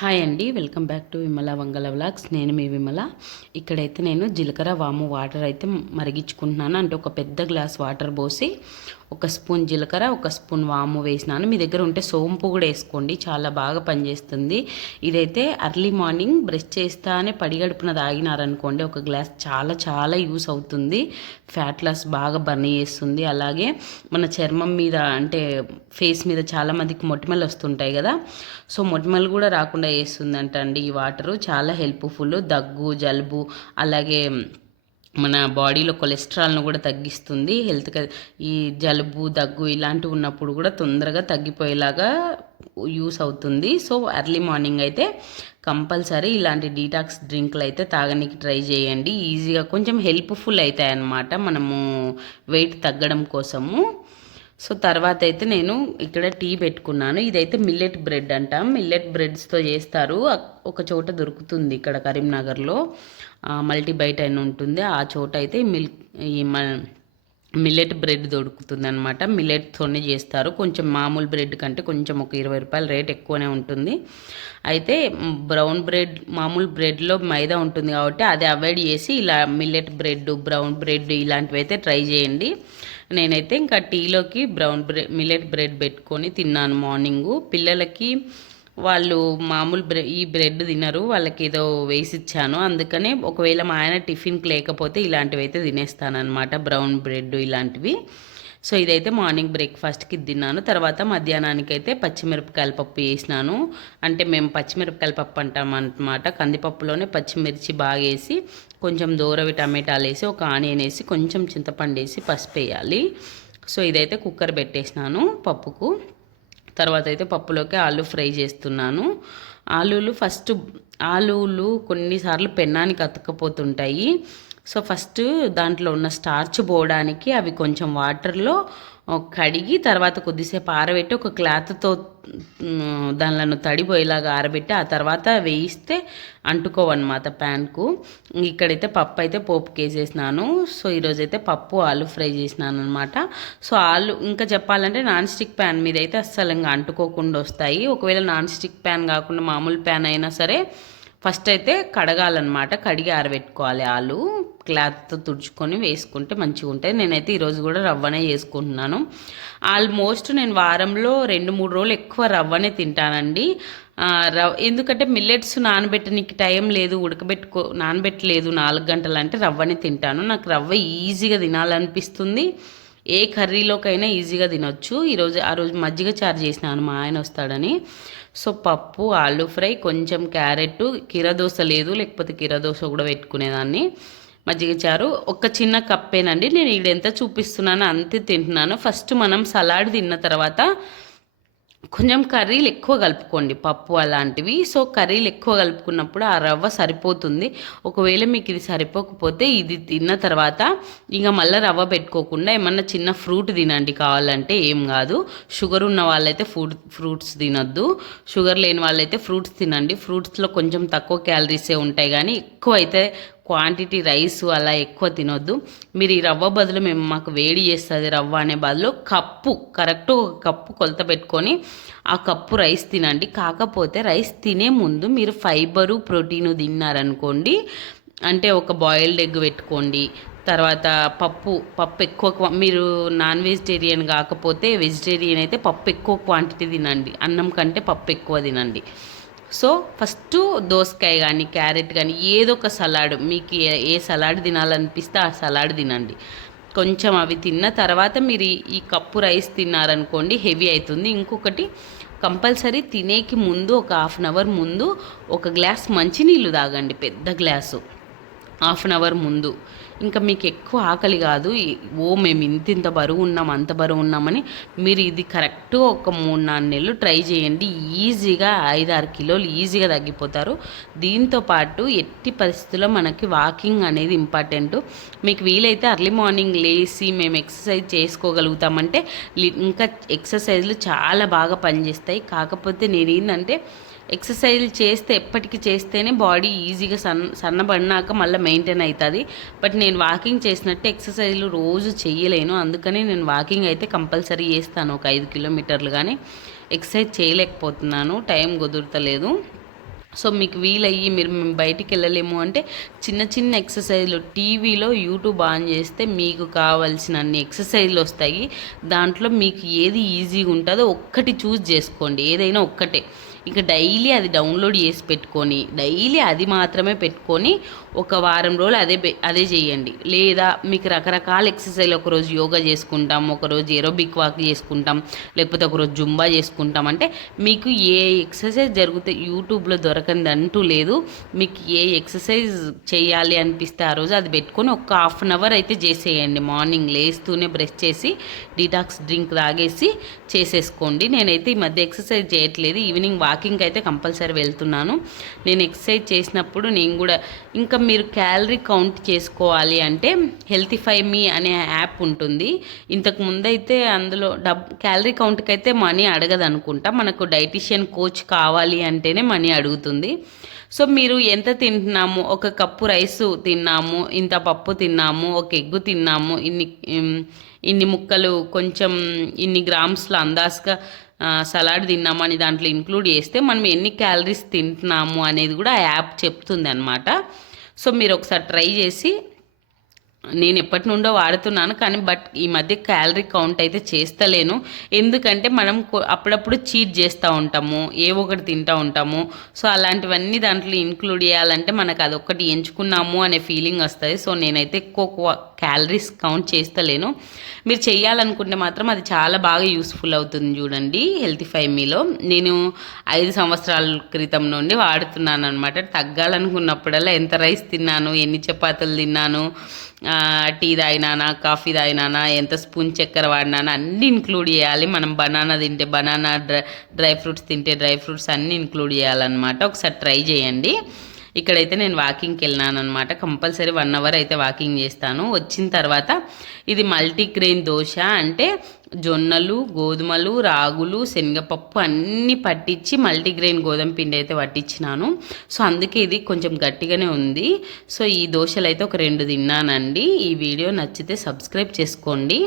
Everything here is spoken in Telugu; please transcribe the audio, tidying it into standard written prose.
హాయ్ అండి, welcome back to Vimala Vangala vlogs. నేను మీ విమల. ఇక్కడైతే నేను జీలకర్ర వాము వాటర్ అయితే మరిగించుకుంటున్నాను. అంటే ఒక పెద్ద గ్లాస్ వాటర్ పోసి ఒక స్పూన్ జీలకర్ర, ఒక స్పూన్ వాము వేసినాను. మీ దగ్గర ఉంటే సోంపు కూడా వేసుకోండి, చాలా బాగా పనిచేస్తుంది. ఇదైతే అర్లీ మార్నింగ్ బ్రష్ చేస్తానే పడిగడుపున తాగినారనుకోండి, ఒక గ్లాస్ చాలా చాలా యూస్ అవుతుంది. ఫ్యాట్ లాస్ బాగా బర్న్ చేస్తుంది. అలాగే మన చర్మం మీద అంటే ఫేస్ మీద చాలామందికి మొటిమలు వస్తుంటాయి కదా, సో మొటిమలు కూడా రాకుండా చేస్తుందంట అండి ఈ వాటరు. చాలా హెల్ప్ఫుల్. దగ్గు, జలుబు, అలాగే మన బాడీలో కొలెస్ట్రాల్ను కూడా తగ్గిస్తుంది. హెల్త్గా ఈ జలుబు, దగ్గు ఇలాంటివి ఉన్నప్పుడు కూడా తొందరగా తగ్గిపోయేలాగా యూస్ అవుతుంది. సో ఎర్లీ మార్నింగ్ అయితే కంపల్సరీ ఇలాంటి డీటాక్స్ డ్రింక్లు అయితే తాగడానికి ట్రై చేయండి. ఈజీగా కొంచెం హెల్ప్ఫుల్ అవుతాయి అన్నమాట మనము వెయిట్ తగ్గడం కోసము. సో తర్వాత అయితే నేను ఇక్కడ టీ పెట్టుకున్నాను. ఇదైతే మిల్లెట్ బ్రెడ్ అంటాం. మిల్లెట్ బ్రెడ్స్తో చేస్తారు. ఒక చోట దొరుకుతుంది ఇక్కడ కరీంనగర్లో, మల్టీ బైట్ అని ఉంటుంది. ఆ చోట అయితే ఈ మిల్లెట్ బ్రెడ్ దొరుకుతుంది అనమాట. మిల్లెట్తోనే చేస్తారు. కొంచెం మామూలు బ్రెడ్ కంటే కొంచెం ఒక 20 రూపాయలు రేట్ ఎక్కువనే ఉంటుంది. అయితే బ్రౌన్ బ్రెడ్, మామూలు బ్రెడ్లో మైదా ఉంటుంది కాబట్టి అది అవాయిడ్ చేసి ఇలా మిల్లెట్ బ్రెడ్, బ్రౌన్ బ్రెడ్ ఇలాంటివి అయితే ట్రై చేయండి. నేనైతే ఇంకా టీలోకి మిల్లెట్ బ్రెడ్ పెట్టుకొని తిన్నాను మార్నింగు. పిల్లలకి వాళ్ళు మామూలు ఈ బ్రెడ్ తినరు, వాళ్ళకి ఏదో వేసి ఇచ్చాను. అందుకనే ఒకవేళ మా ఆయన టిఫిన్కి లేకపోతే ఇలాంటివి అయితే తినేస్తానమాట, బ్రౌన్ బ్రెడ్ ఇలాంటివి. సో ఇదైతే మార్నింగ్ బ్రేక్ఫాస్ట్కి తిన్నాను. తర్వాత మధ్యాహ్నానికి అయితే పచ్చిమిరపకాయల పప్పు వేసినాను. అంటే మేము పచ్చిమిరపకాయల పప్పు అంటాం అన్నమాట. కందిపప్పులోనే పచ్చిమిర్చి బాగా వేసి, కొంచెం దూరవి టమాటాలు వేసి, ఒక ఆనియన్ వేసి, కొంచెం చింతపండు వేసి, పసుపు వేయాలి. సో ఇదైతే కుక్కర్ పెట్టేసినాను పప్పుకు. తర్వాత అయితే పప్పులోకి ఆలు ఫ్రై చేస్తున్నాను. ఆలులు కొన్నిసార్లు పెన్నానికి అతుక్కపోతుంటాయి. సో ఫస్ట్ దాంట్లో ఉన్న స్టార్చ్ పోవడానికి అవి కొంచెం వాటర్లో కడిగి, తర్వాత కొద్దిసేపు ఆరబెట్టి ఒక క్లాత్తో దానిలను తడిపోయేలాగా ఆరబెట్టి ఆ తర్వాత వేయిస్తే అంటుకోవన్నమాట ప్యాన్కు. ఇక్కడైతే పప్పు అయితే పోపుకి వేసేసినాను. సో ఈరోజైతే పప్పు ఆలు ఫ్రై చేసినాను అనమాట. సో ఇంకా చెప్పాలంటే నాన్ స్టిక్ ప్యాన్ మీద అయితే అస్సలు ఇంకా అంటుకోకుండా వస్తాయి. ఒకవేళ నాన్ స్టిక్ ప్యాన్ కాకుండా మామూలు ప్యాన్ అయినా సరే ఫస్ట్ అయితే కడగాలన్నమాట. కడిగి ఆరబెట్టుకోవాలి. ఆలు క్లాత్తో తుడుచుకొని వేసుకుంటే మంచిగా ఉంటాయి. నేనైతే ఈరోజు కూడా రవ్వనే చేసుకుంటున్నాను. ఆల్మోస్ట్ నేను వారంలో 2-3 రోజులు ఎక్కువ రవ్వనే తింటానండి. ఎందుకంటే మిల్లెట్స్ నానబెట్టడానికి టైం లేదు, నానబెట్టలేదు 4 గంటలు అంటే రవ్వనే తింటాను. నాకు రవ్వ ఈజీగా తినాలనిపిస్తుంది. ఏ కర్రీలోకైనా ఈజీగా తినొచ్చు. ఆ రోజు మజ్జిగ చారు చేసినాను మా ఆయన వస్తాడని. సో పప్పు, ఆలు ఫ్రై, కొంచెం క్యారెట్, కీరదోస లేదు, లేకపోతే కీరదోస కూడా పెట్టుకునేదాన్ని. మజ్జిగ చారు ఒక చిన్న కప్పేనండి. నేను ఎంత చూపిస్తున్నానో అంతే తింటున్నాను. ఫస్ట్ మనం సలాడ్ తిన్న తర్వాత కొంచెం కర్రీలు ఎక్కువ కలుపుకోండి, పప్పు అలాంటివి. సో కర్రీలు ఎక్కువ కలుపుకున్నప్పుడు ఆ రవ్వ సరిపోతుంది. ఒకవేళ మీకు ఇది సరిపోకపోతే ఇది తిన్న తర్వాత ఇంకా మళ్ళీ రవ్వ పెట్టుకోకుండా ఏమన్నా చిన్న ఫ్రూట్ తినండి కావాలంటే, ఏం కాదు. షుగర్ ఉన్న వాళ్ళైతే ఫ్రూట్స్ తినొద్దు. షుగర్ లేని వాళ్ళైతే ఫ్రూట్స్ తినండి. ఫ్రూట్స్లో కొంచెం తక్కువ క్యాలరీసే ఉంటాయి, కానీ ఎక్కువ అయితే క్వాంటిటీ రైస్ అలా ఎక్కువ తినొద్దు. మీరు ఈ రవ్వ బదులు మాకు వేడి చేస్తుంది రవ్వ అనే బదులు కరెక్ట్ ఒక కప్పు కొలత పెట్టుకొని ఆ కప్పు రైస్ తినండి. కాకపోతే రైస్ తినే ముందు మీరు ఫైబరు, ప్రోటీను తిన్నారనుకోండి, అంటే ఒక బాయిల్డ్ ఎగ్ పెట్టుకోండి. తర్వాత పప్పు ఎక్కువ, మీరు నాన్ వెజిటేరియన్ కాకపోతే వెజిటేరియన్ అయితే పప్పు ఎక్కువ క్వాంటిటీ తినండి. అన్నం కంటే పప్పు ఎక్కువ తినండి. సో ఫస్ట్ దోసకాయ కానీ, క్యారెట్ కానీ, ఏదో ఒక సలాడ్, మీకు ఏ సలాడ్ తినాలనిపిస్తే ఆ సలాడ్ తినండి. కొంచెం అవి తిన్న తర్వాత మీరు ఈ కప్పు రైస్ తిన్నారనుకోండి, హెవీ అవుతుంది. ఇంకొకటి, కంపల్సరీ తినేకి ముందు ఒక 1/2 అవర్ ముందు ఒక గ్లాస్ మంచినీళ్ళు తాగండి, పెద్ద గ్లాసు, 1/2 అవర్ ముందు. ఇంకా మీకు ఎక్కువ ఆకలి కాదు. మేము ఇంత బరువు ఉన్నాం, అంత బరువు ఉన్నామని మీరు ఇది కరెక్ట్ ఒక 3-4 నెలలు ట్రై చేయండి. ఈజీగా 5-6 కిలోలు ఈజీగా తగ్గిపోతారు. దీంతోపాటు ఎట్టి పరిస్థితుల్లో మనకి వాకింగ్ అనేది ఇంపార్టెంట్. మీకు వీలైతే ఎర్లీ మార్నింగ్ లేచి మేము ఎక్సర్సైజ్ చేసుకోగలుగుతామంటే ఇంకా ఎక్సర్సైజ్లు చాలా బాగా పనిచేస్తాయి. కాకపోతే నేనేంటంటే ఎక్సర్సైజ్ చేస్తే ఎప్పటికీ చేస్తేనే బాడీ ఈజీగా సన్నబడినాక మళ్ళీ మెయింటైన్ అవుతుంది. బట్ నేను వాకింగ్ చేసినట్టు ఎక్సర్సైజ్లు రోజు చేయలేను. అందుకని నేను వాకింగ్ అయితే కంపల్సరీ చేస్తాను, ఒక 5 కిలోమీటర్లు. కానీ ఎక్సర్సైజ్ చేయలేకపోతున్నాను, టైం కుదురుతలేదు. సో మీకు వీలయ్యి మేము బయటికి వెళ్ళలేము అంటే చిన్న చిన్న ఎక్సర్సైజ్లు టీవీలో యూట్యూబ్ ఆన్ చేస్తే మీకు కావాల్సిన అన్ని ఎక్సర్సైజ్లు వస్తాయి. దాంట్లో మీకు ఏది ఈజీగా ఉంటుందో ఒక్కటి చూస్ చేసుకోండి, ఏదైనా ఒక్కటే. ఇక డైలీ అది డౌన్లోడ్ చేసి పెట్టుకొని డైలీ అది మాత్రమే పెట్టుకొని ఒక వారం రోజులు అదే చేయండి. లేదా మీకు రకరకాల ఎక్సర్సైజ్, ఒకరోజు యోగా చేసుకుంటాం, ఒకరోజు ఏరోబిక్ వాక్ చేసుకుంటాం, లేకపోతే ఒకరోజు జుంబా చేసుకుంటాం. అంటే మీకు ఏ ఎక్సర్సైజ్ జరిగితే యూట్యూబ్లో దొరకంది అంటూ లేదు. మీకు ఏ ఎక్సర్సైజ్ చేయాలి అనిపిస్తే ఆ రోజు అది పెట్టుకొని ఒక హాఫ్ అన్ అవర్ అయితే చేసేయండి. మార్నింగ్ లేస్తూనే బ్రష్ చేసి డీటాక్స్ డ్రింక్ తాగేసి చేసేసుకోండి. నేనైతే ఈ మధ్య ఎక్సర్సైజ్ చేయట్లేదు, ఈవినింగ్ వాకింగ్కి అయితే కంపల్సరీ వెళ్తున్నాను. నేను ఎక్సర్సైజ్ చేసినప్పుడు నేను కూడా ఇంకా మీరు క్యాలరీ కౌంట్ చేసుకోవాలి అంటే హెల్తిఫై మీ అనే యాప్ ఉంటుంది. ఇంతకు ముందైతే అందులో క్యాలరీ కౌంట్కి అయితే మనీ అడగదు అనుకుంటా, మనకు డైటీషియన్ కోచ్ కావాలి అంటేనే మనీ అడుగుతుంది. సో మీరు ఎంత తింటున్నాము, ఒక కప్పు రైస్ తిన్నాము, ఇంత పప్పు తిన్నాము, ఒక ఎగ్గు తిన్నాము, ఇన్ని ముక్కలు కొంచెం ఇన్ని గ్రామ్స్లో అందాజుగా సలాడ్ తిన్నాము అని దాంట్లో ఇంక్లూడ్ చేస్తే మనం ఎన్ని క్యాలరీస్ తింటున్నాము అనేది కూడా ఆ యాప్ చెప్తుంది అనమాట. సో మీరు ఒకసారి ట్రై చేసి, నేను ఎప్పటి నుండో వాడుతున్నాను కానీ ఈ మధ్య క్యాలరీ కౌంట్ అయితే చేస్తలేను. ఎందుకంటే మనం అప్పుడప్పుడు చీట్ చేస్తూ ఉంటాము, ఏవో ఒకటి తింటూ ఉంటాము. సో అలాంటివన్నీ దాంట్లో ఇంక్లూడ్ చేయాలంటే మనకు అదొక్కటి ఎంచుకున్నాము అనే ఫీలింగ్ వస్తుంది. సో నేనైతే ఎక్కువ క్యాలరీస్ కౌంట్ చేస్తలేను. మీరు చేయాలనుకుంటే మాత్రం అది చాలా బాగా యూస్ఫుల్ అవుతుంది. చూడండి, హెల్తిఫై మీలో నేను 5 సంవత్సరాల క్రితం నుండి వాడుతున్నాను అనమాట. తగ్గాలనుకున్నప్పుడల్లా ఎంత రైస్ తిన్నాను, ఎన్ని చపాతీలు తిన్నాను, టీ తాగినానా, కాఫీ తాగినానా, ఎంత స్పూన్ చక్కెర వాడినానా అన్నీ ఇంక్లూడ్ చేయాలి. మనం బనానా తింటే బనానా, డ్రై ఫ్రూట్స్ తింటే డ్రై ఫ్రూట్స్ అన్నీ ఇంక్లూడ్ చేయాలన్నమాట. ఒకసారి ట్రై చేయండి. ఇక్కడైతే నేను వాకింగ్కి వెళ్ళినాను అనమాట. కంపల్సరీ 1 అవర్ అయితే వాకింగ్ చేస్తాను. వచ్చిన తర్వాత ఇది మల్టీగ్రెయిన్ దోశ, అంటే జొన్నలు, గోధుమలు, రాగులు, శనగపప్పు అన్నీ పట్టించి మల్టీగ్రెయిన్ గోధుమ పిండి అయితే పట్టించినాను. సో అందుకే ఇది కొంచెం గట్టిగానే ఉంది. సో ఈ దోశలు అయితే ఒక 2 తిన్నానండి. ఈ వీడియో నచ్చితే సబ్స్క్రైబ్ చేసుకోండి.